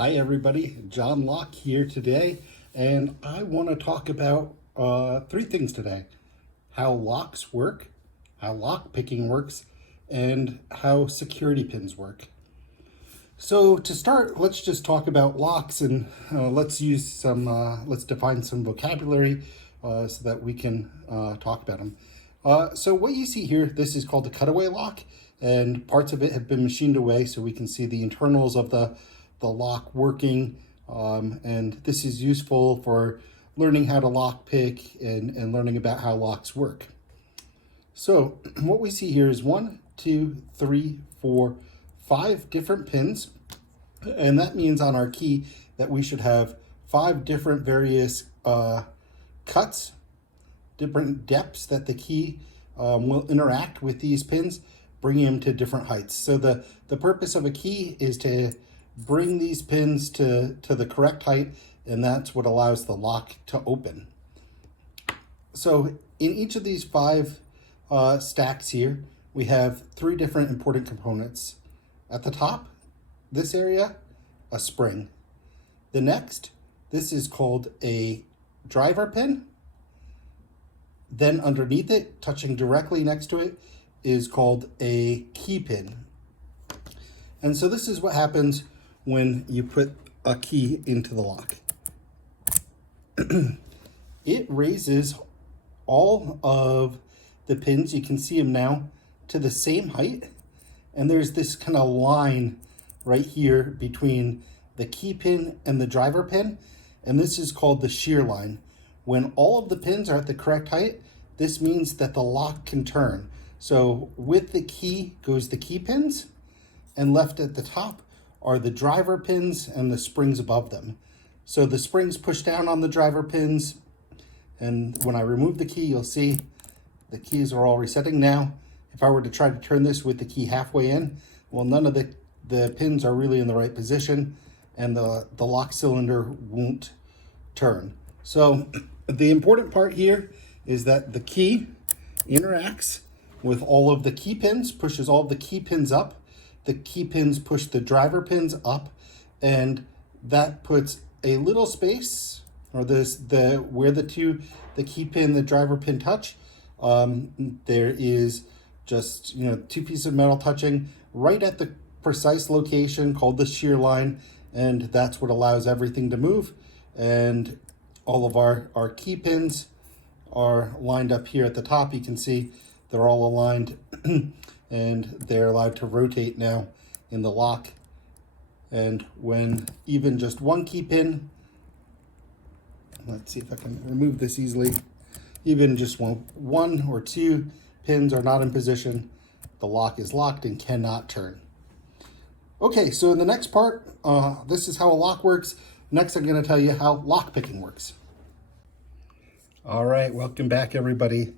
Hi everybody, John Locke here today, and I want to talk about three things today. How locks work, how lock picking works, and how security pins work. So to start, let's just talk about locks and let's define some vocabulary so that we can talk about them. So what you see here, this is called a cutaway lock, and parts of it have been machined away so we can see the internals of the lock working. And this is useful for learning how to lock pick and learning about how locks work. So what we see here is 1, 2, 3, 4, 5 different pins. And that means on our key that we should have 5 different various cuts, different depths that the key will interact with these pins, bringing them to different heights. So the purpose of a key is to bring these pins to the correct height, and that's what allows the lock to open. So in each of these 5 stacks here, we have 3 different important components. At the top, this area, a spring. The next, this is called a driver pin. Then underneath it, touching directly next to it, is called a key pin. And so this is what happens when you put a key into the lock. It raises all of the pins, you can see them now, to the same height. And there's this kind of line right here between the key pin and the driver pin. And this is called the shear line. When all of the pins are at the correct height, this means that the lock can turn. So with the key goes the key pins, and left at the top are the driver pins and the springs above them. So the springs push down on the driver pins, and when I remove the key, you'll see the keys are all resetting now. If I were to try to turn this with the key halfway in, well, none of the pins are really in the right position, and the lock cylinder won't turn. So the important part here is that the key interacts with all of the key pins, pushes all of the key pins up. The key pins push the driver pins up, and that puts a little space, or where the key pin, the driver pin touch. There is just 2 pieces of metal touching right at the precise location called the shear line, and that's what allows everything to move. And all of our key pins are lined up here at the top. You can see they're all aligned and they're allowed to rotate now in the lock. And when even just one key pin, let's see if I can remove this easily, even just one or 2 pins are not in position, the lock is locked and cannot turn. Okay, so in the next part, this is how a lock works. Next, I'm going to tell you how lock picking works. All right, welcome back, everybody.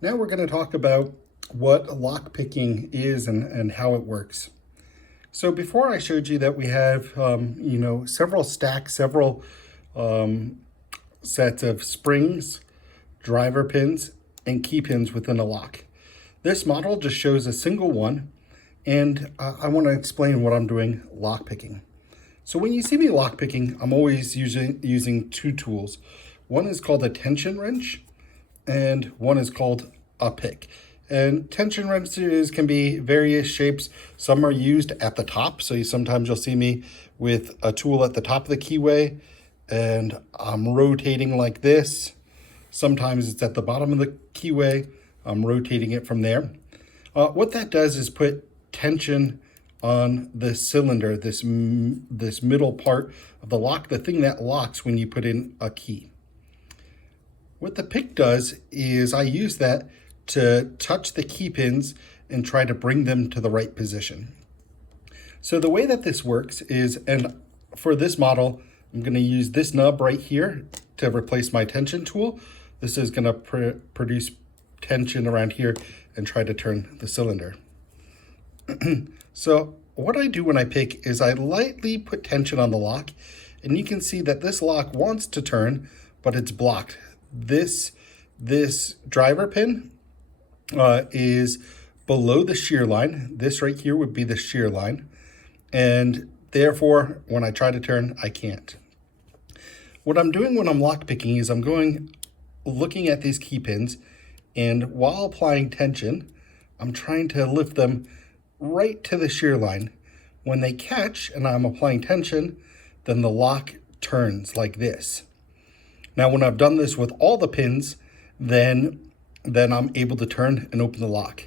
Now we're going to talk about what lock picking is and how it works. So before I showed you that we have, several stacks, several sets of springs, driver pins, and key pins within a lock. This model just shows a single one, and I want to explain what I'm doing lock picking. So when you see me lock picking, I'm always using 2 tools. One is called a tension wrench, and one is called a pick. And tension wrenches can be various shapes. Some are used at the top, so sometimes you'll see me with a tool at the top of the keyway, and I'm rotating like this. Sometimes it's at the bottom of the keyway. I'm rotating it from there. What that does is put tension on the cylinder, this middle part of the lock, the thing that locks when you put in a key. What the pick does is I use that to touch the key pins and try to bring them to the right position. So the way that this works is, and for this model, I'm going to use this nub right here to replace my tension tool. This is going to produce tension around here and try to turn the cylinder. So what I do when I pick is I lightly put tension on the lock, and you can see that this lock wants to turn, but it's blocked. This driver pin is below the shear line. This right here would be the shear line. And Therefore, when I try to turn, I can't. What I'm doing when I'm lock picking is I'm looking at these key pins, and while applying tension, I'm trying to lift them right to the shear line. When they catch and I'm applying tension, then the lock turns like this. Now, when I've done this with all the pins, then I'm able to turn and open the lock.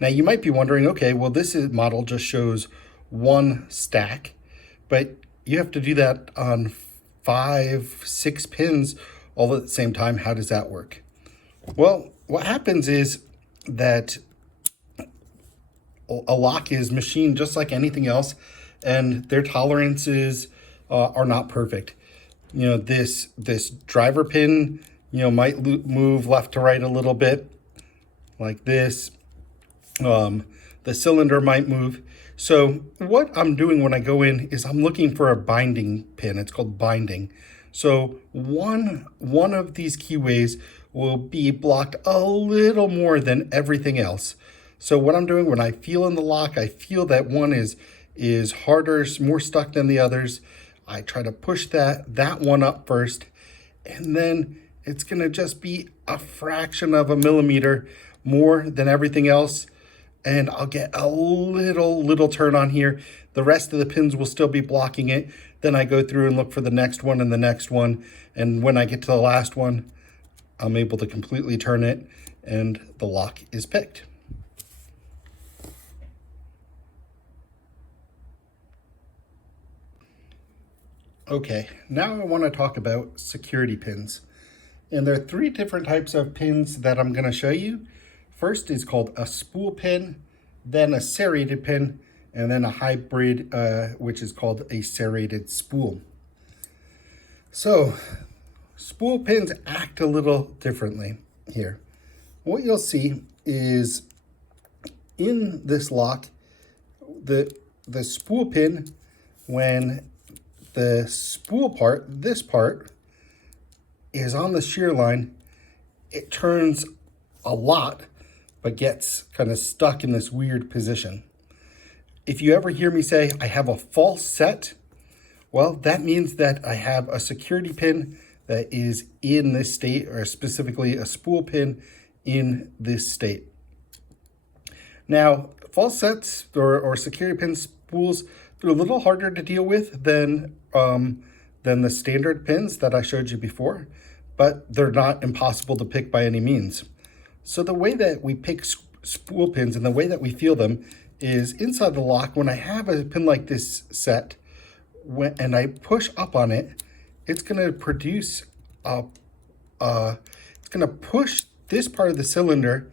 Now, you might be wondering, okay, well, model just shows one stack, but you have to do that on 5, 6 pins all at the same time. How does that work? Well, what happens is that a lock is machined just like anything else, and their tolerances are not perfect. You know, this driver pin, you know, might move left to right a little bit like this. The cylinder might move. So what I'm doing when I go in is I'm looking for a binding pin. It's called binding. So one of these keyways will be blocked a little more than everything else. So what I'm doing when I feel in the lock, I feel that one is harder, more stuck than the others. I try to push that one up first, and then it's gonna just be a fraction of a millimeter more than everything else, and I'll get a little turn on here. The rest of the pins will still be blocking it. Then I go through and look for the next one and the next one, and when I get to the last one, I'm able to completely turn it, and the lock is picked. Okay, now I want to talk about security pins. And there are 3 different types of pins that I'm going to show you. First is called a spool pin, then a serrated pin, and then a hybrid, which is called a serrated spool. So, spool pins act a little differently here. What you'll see is in this lock, the spool pin, when the spool part, this part, is on the shear line, it turns a lot, but gets kind of stuck in this weird position. If you ever hear me say, I have a false set, well, that means that I have a security pin that is in this state, or specifically a spool pin in this state. Now, false sets or security pin spools, they're a little harder to deal with than the standard pins that I showed you before, but they're not impossible to pick by any means. So the way that we pick spool pins and the way that we feel them is inside the lock. When I have a pin like this set, and I push up on it, it's going to produce it's going to push this part of the cylinder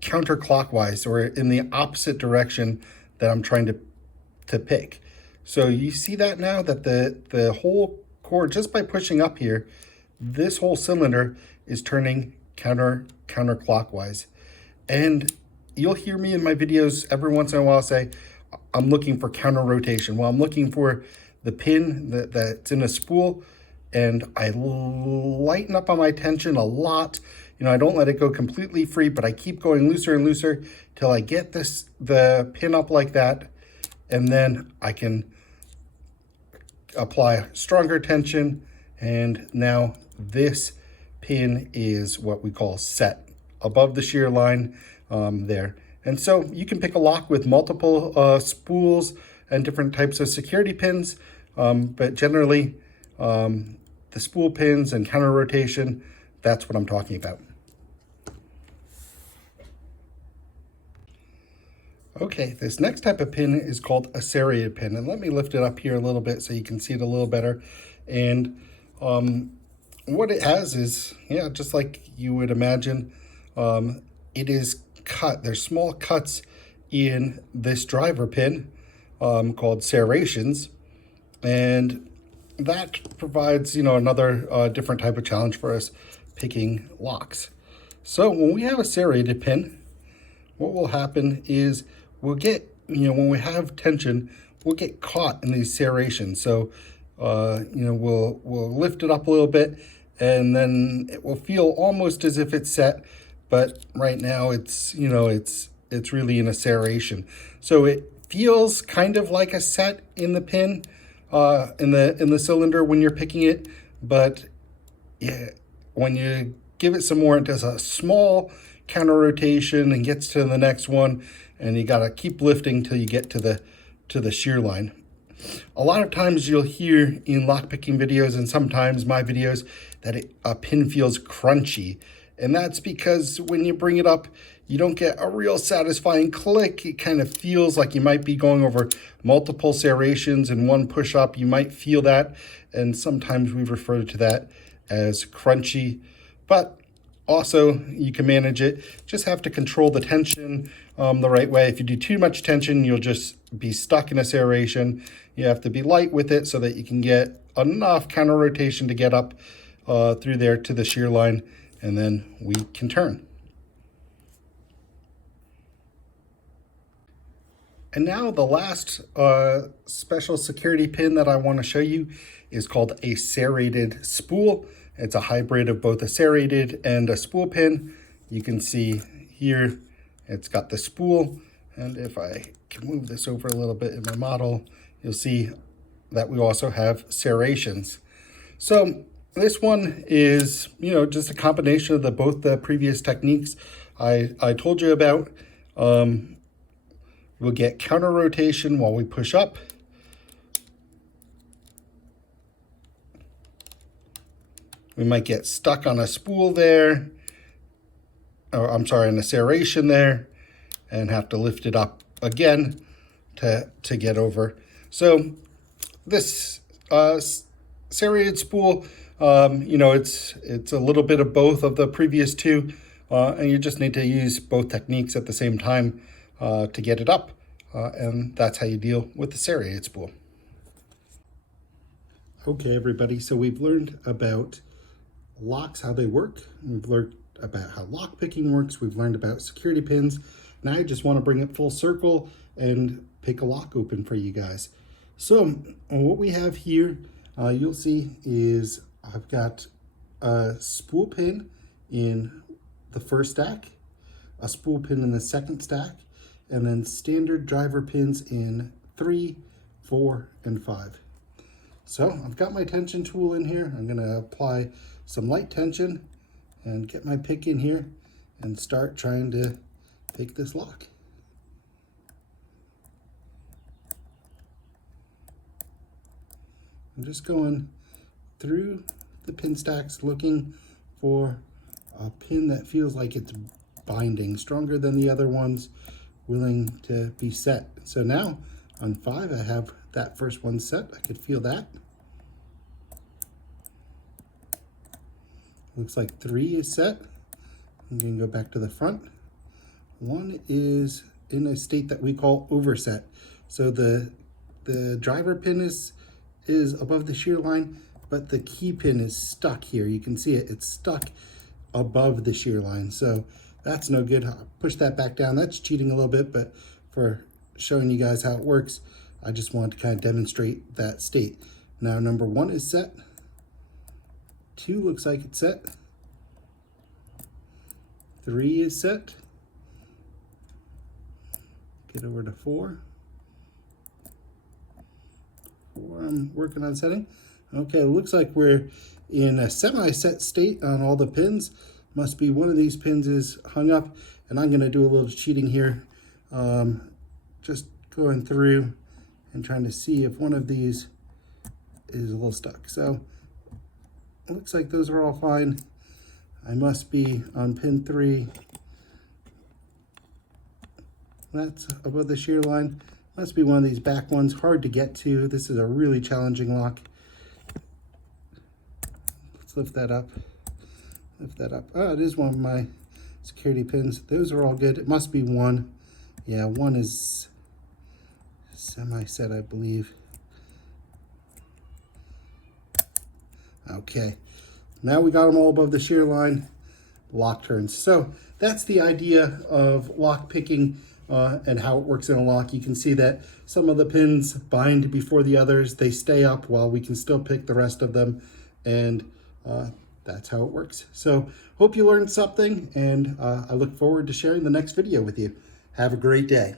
counterclockwise, or in the opposite direction that I'm trying to pick. So you see that now, that the whole core, just by pushing up here, this whole cylinder is turning counterclockwise. And you'll hear me in my videos every once in a while say, I'm looking for counter rotation. Well, I'm looking for the pin that's in a spool, and I lighten up on my tension a lot. You know, I don't let it go completely free, but I keep going looser and looser till I get the pin up like that, and then I can apply stronger tension, and now this pin is what we call set above the shear line there. And so you can pick a lock with multiple spools and different types of security pins, but generally the spool pins and counter rotation, that's what I'm talking about. Okay, this next type of pin is called a serrated pin, and let me lift it up here a little bit so you can see it a little better. And what it has is, yeah, just like you would imagine, it is cut. There's small cuts in this driver pin called serrations, and that provides, you know, another different type of challenge for us picking locks. So when we have a serrated pin, what will happen is we'll get, you know, when we have tension, we'll get caught in these serrations. So you know, we'll lift it up a little bit, and then it will feel almost as if it's set, but right now it's, you know, it's really in a serration. So it feels kind of like a set in the pin, in the cylinder when you're picking it, but yeah, when you give it some more, it does a small counter rotation and gets to the next one, and you gotta keep lifting till you get to the shear line. A lot of times you'll hear in lockpicking videos and sometimes my videos that a pin feels crunchy. And that's because when you bring it up, you don't get a real satisfying click. It kind of feels like you might be going over multiple serrations in one push up. You might feel that. And sometimes we refer to that as crunchy. But also, you can manage it. Just have to control the tension the right way. If you do too much tension, you'll just be stuck in a serration. You have to be light with it so that you can get enough counter rotation to get up through there to the shear line, and then we can turn. And now the last special security pin that I want to show you is called a serrated spool. It's a hybrid of both a serrated and a spool pin. You can see here it's got the spool, and if I can move this over a little bit in my model, you'll see that we also have serrations. So this one is, just a combination of both the previous techniques I told you about. We'll get counter rotation while we push up. We might get stuck on a spool there, or I'm sorry, on a serration there, and have to lift it up again to get over. So this serrated spool, it's a little bit of both of the previous two, and you just need to use both techniques at the same time to get it up, and that's how you deal with the serrated spool. Okay, everybody, so we've learned about locks, how they work. We've learned about how lock picking works. We've learned about security pins. Now I just want to bring it full circle and pick a lock open for you guys. So what we have here, you'll see, is I've got a spool pin in the first stack, a spool pin in the second stack, and then standard driver pins in 3, 4, and 5. So I've got my tension tool in here. I'm going to apply some light tension and get my pick in here and start trying to pick this lock. I'm just going through the pin stacks looking for a pin that feels like it's binding, stronger than the other ones, willing to be set. So now on 5, I have that first one set. I could feel that. Looks like 3 is set. I'm going to go back to the front. 1 is in a state that we call overset. So the driver pin is above the shear line, but the key pin is stuck here. You can see it. It's stuck above the shear line. So that's no good. I'll push that back down. That's cheating a little bit, but for showing you guys how it works, I just wanted to kind of demonstrate that state. Now number 1 is set. 2 looks like it's set. 3 is set. Get over to 4. 4 I'm working on setting. Okay, it looks like we're in a semi-set state on all the pins. Must be one of these pins is hung up, and I'm going to do a little cheating here. Just going through and trying to see if one of these is a little stuck. So it looks like those are all fine. I must be on pin 3. That's above the shear line. Must be one of these back ones, hard to get to. This is a really challenging lock. Let's lift that up. Lift that up. Oh, it is one of my security pins. Those are all good. It must be 1. Yeah, 1 is semi-set, I believe. Okay, now we got them all above the shear line. Lock turns. So that's the idea of lock picking and how it works in a lock. You can see that some of the pins bind before the others. They stay up while we can still pick the rest of them, and that's how it works. So hope you learned something, and I look forward to sharing the next video with you. Have a great day.